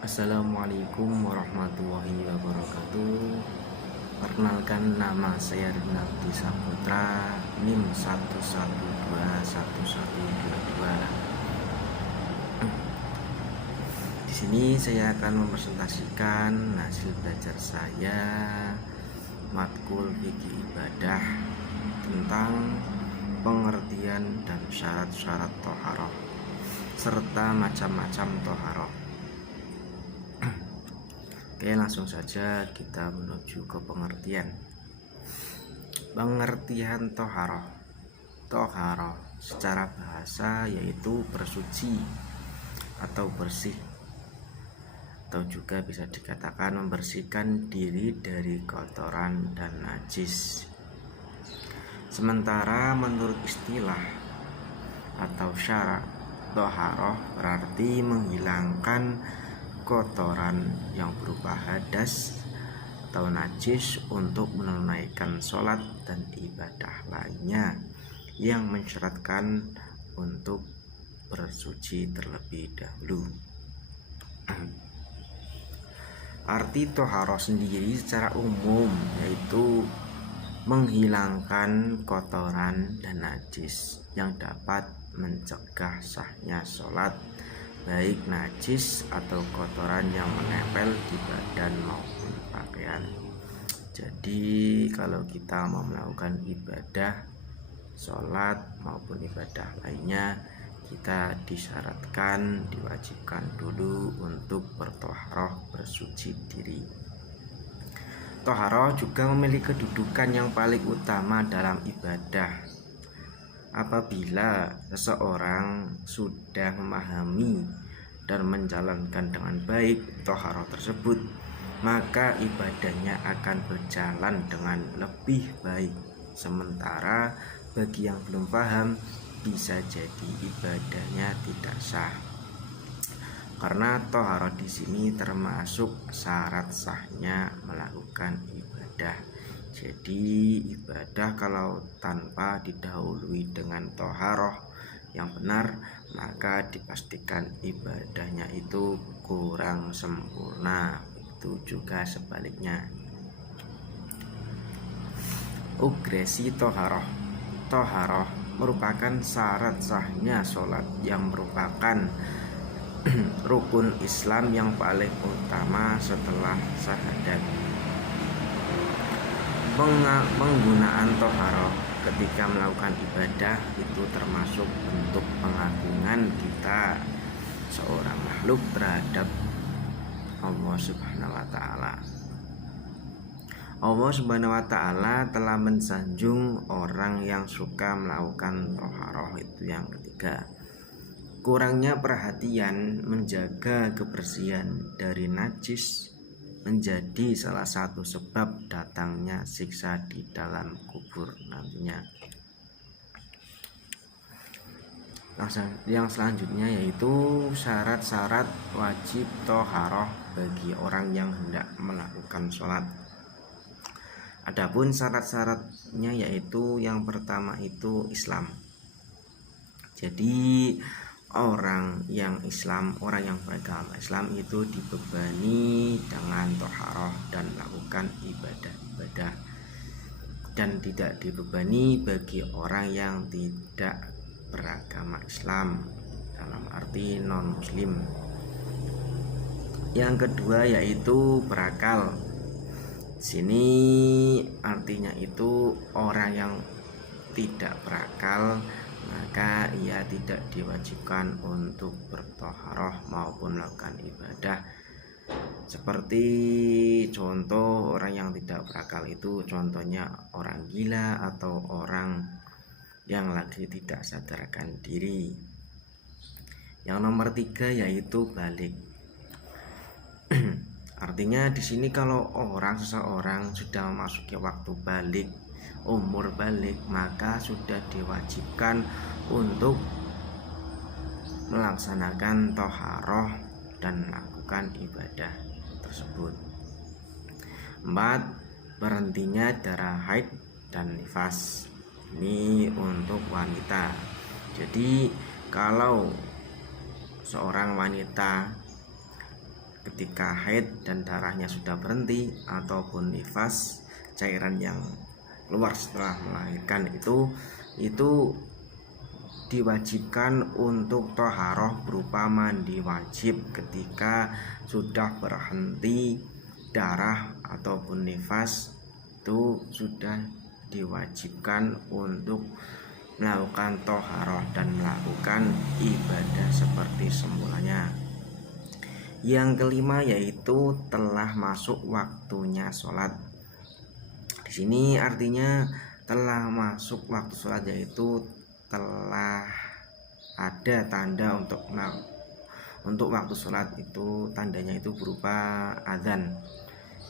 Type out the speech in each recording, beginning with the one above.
Assalamualaikum warahmatullahi wabarakatuh. Perkenalkan, nama saya Rinaldi Saputra, NIM 1121122. Di sini saya akan mempresentasikan hasil belajar saya matkul fikih ibadah tentang pengertian dan syarat-syarat toharoh serta macam-macam toharoh. Oke, langsung saja kita menuju ke pengertian. Pengertian toharoh. Toharoh secara bahasa yaitu bersuci atau bersih, atau juga bisa dikatakan membersihkan diri dari kotoran dan najis. Sementara menurut istilah atau syarat, toharoh berarti menghilangkan kotoran yang berupa hadas atau najis untuk menunaikan sholat dan ibadah lainnya yang mensyaratkan untuk bersuci terlebih dahulu. Arti toharoh sendiri secara umum yaitu menghilangkan kotoran dan najis yang dapat mencegah sahnya sholat, baik najis atau kotoran yang menempel di badan maupun pakaian. Jadi kalau kita mau melakukan ibadah sholat maupun ibadah lainnya, kita disyaratkan, diwajibkan dulu untuk bertoharoh, bersuci diri. Toharoh juga memiliki kedudukan yang paling utama dalam ibadah. Apabila seseorang sudah memahami dan menjalankan dengan baik toharoh tersebut, maka ibadahnya akan berjalan dengan lebih baik. Sementara bagi yang belum paham, bisa jadi ibadahnya tidak sah. Karena toharoh di sini termasuk syarat sahnya melakukan ibadah. Jadi ibadah kalau tanpa didahului dengan toharoh yang benar, maka dipastikan ibadahnya itu kurang sempurna. Itu juga sebaliknya. Ugresi toharoh. Toharoh merupakan syarat sahnya sholat yang merupakan rukun Islam yang paling utama setelah syahadat. Penggunaan toharoh ketika melakukan ibadah itu termasuk bentuk pengagungan kita seorang makhluk terhadap Allah Subhanahu wa Ta'ala. Allah Subhanahu wa Ta'ala telah mensanjung orang yang suka melakukan toharoh. Itu yang ketiga. Kurangnya perhatian menjaga kebersihan dari najis menjadi salah satu sebab datangnya siksa di dalam kubur nantinya. Yang selanjutnya yaitu syarat-syarat wajib toharoh bagi orang yang hendak melakukan sholat. Adapun syarat-syaratnya yaitu yang pertama itu Islam. Jadi orang yang Islam, orang yang beragama Islam itu dibebani dengan toharoh dan melakukan ibadah-ibadah, dan tidak dibebani bagi orang yang tidak beragama Islam, dalam arti non muslim. Yang kedua yaitu berakal. Sini artinya itu orang yang tidak berakal, maka ia tidak diwajibkan untuk bertoharoh maupun melakukan ibadah. Seperti contoh orang yang tidak berakal itu contohnya orang gila atau orang yang lagi tidak sadarkan diri. Yang nomor 3 yaitu balik. Artinya di sini kalau seseorang sudah memasuki waktu balik, umur balik, maka sudah diwajibkan untuk melaksanakan toharoh dan melakukan ibadah tersebut. 4. Berhentinya darah haid dan nifas. Ini untuk wanita. Jadi kalau seorang wanita ketika haid dan darahnya sudah berhenti, ataupun nifas, cairan yang keluar setelah melahirkan itu diwajibkan untuk toharoh berupa mandi wajib ketika sudah berhenti darah ataupun nifas. Itu sudah diwajibkan untuk melakukan toharoh dan melakukan ibadah seperti semulanya. Yang kelima yaitu telah masuk waktunya sholat. Di sini artinya telah masuk waktu sholat yaitu telah ada tanda untuk waktu sholat. Itu tandanya itu berupa azan.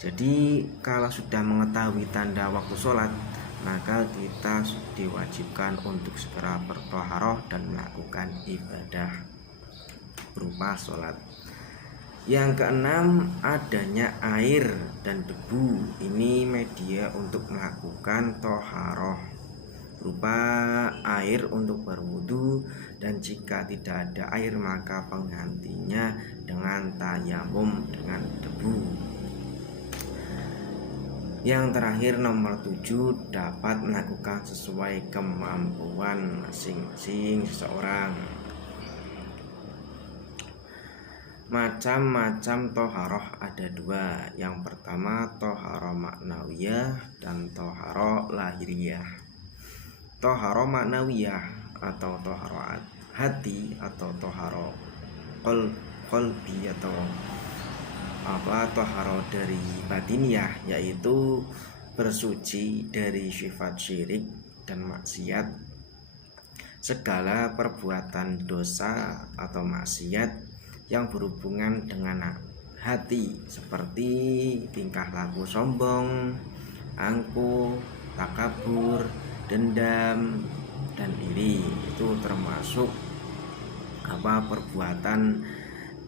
Jadi kalau sudah mengetahui tanda waktu sholat, maka kita diwajibkan untuk segera bertoharoh dan melakukan ibadah berupa sholat. Yang keenam, adanya air dan debu. Ini media untuk melakukan toharoh berupa air untuk berwudu, dan jika tidak ada air maka penggantinya dengan tayamum dengan debu. Yang terakhir nomor 7, dapat melakukan sesuai kemampuan masing-masing seseorang. Macam-macam toharoh ada dua. Yang pertama toharoh maknawiyah dan toharoh lahiriah. Toharoh maknawiyah atau toharoh hati atau toharoh kolbi atau toharoh dari batiniah, yaitu bersuci dari sifat syirik dan maksiat, segala perbuatan dosa atau maksiat yang berhubungan dengan hati, seperti tingkah laku sombong, angkuh, takabur, dendam, dan iri. Itu termasuk perbuatan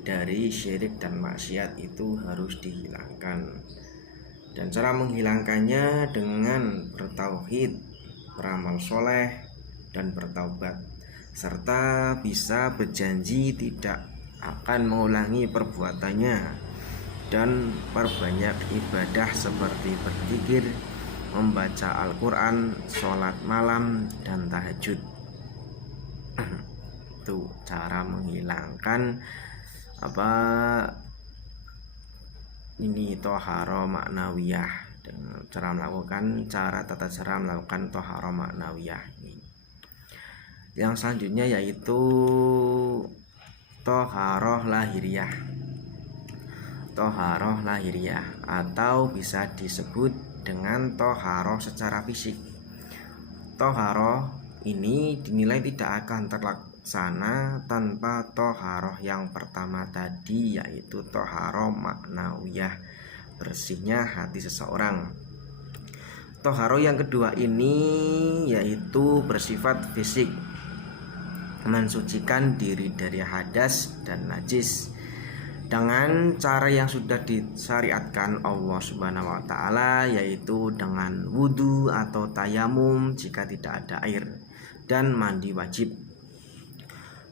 dari syirik dan maksiat, itu harus dihilangkan. Dan cara menghilangkannya dengan bertauhid, beramal soleh, dan bertaubat, serta bisa berjanji tidak akan mengulangi perbuatannya dan perbanyak ibadah seperti berzikir, membaca Al-Quran, sholat malam, dan tahajud. Itu cara menghilangkan ini toharoh maknawiyah, dengan cara melakukan tata cara melakukan toharoh maknawiyah ini. Yang selanjutnya yaitu toharoh lahiriah. Toharoh lahiriah atau bisa disebut dengan toharoh secara fisik. Toharoh ini dinilai tidak akan terlaksana tanpa toharoh yang pertama tadi, yaitu toharoh maknawiyah, bersihnya hati seseorang. Toharoh yang kedua ini yaitu bersifat fisik, mensucikan diri dari hadas dan najis dengan cara yang sudah disyariatkan Allah Subhanahu wa taala, yaitu dengan wudu atau tayamum jika tidak ada air, dan mandi wajib.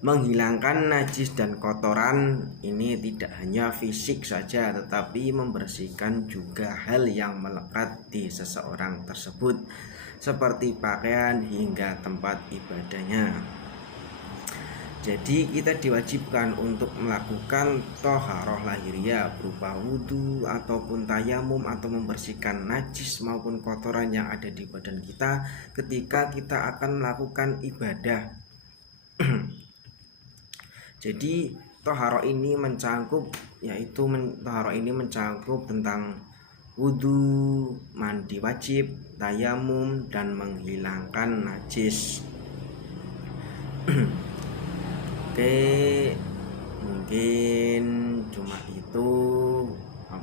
Menghilangkan najis dan kotoran ini tidak hanya fisik saja, tetapi membersihkan juga hal yang melekat di seseorang tersebut, seperti pakaian hingga tempat ibadahnya. Jadi kita diwajibkan untuk melakukan toharoh lahiriah berupa wudhu ataupun tayamum, atau membersihkan najis maupun kotoran yang ada di badan kita ketika kita akan melakukan ibadah. Jadi toharoh ini mencangkup tentang wudhu, mandi wajib, tayamum, dan menghilangkan najis. Oke, mungkin cuma itu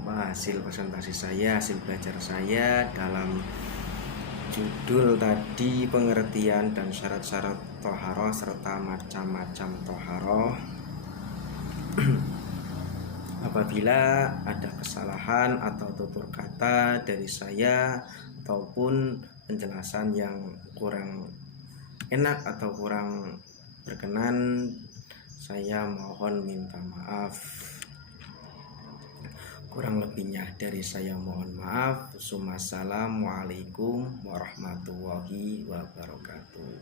hasil presentasi saya, hasil belajar saya dalam judul tadi, pengertian dan syarat-syarat toharoh serta macam-macam toharoh. Apabila ada kesalahan atau tutur kata dari saya ataupun penjelasan yang kurang enak atau kurang berkenan, saya mohon minta maaf. Kurang lebihnya dari saya mohon maaf. Wassalamualaikum warahmatullahi wabarakatuh.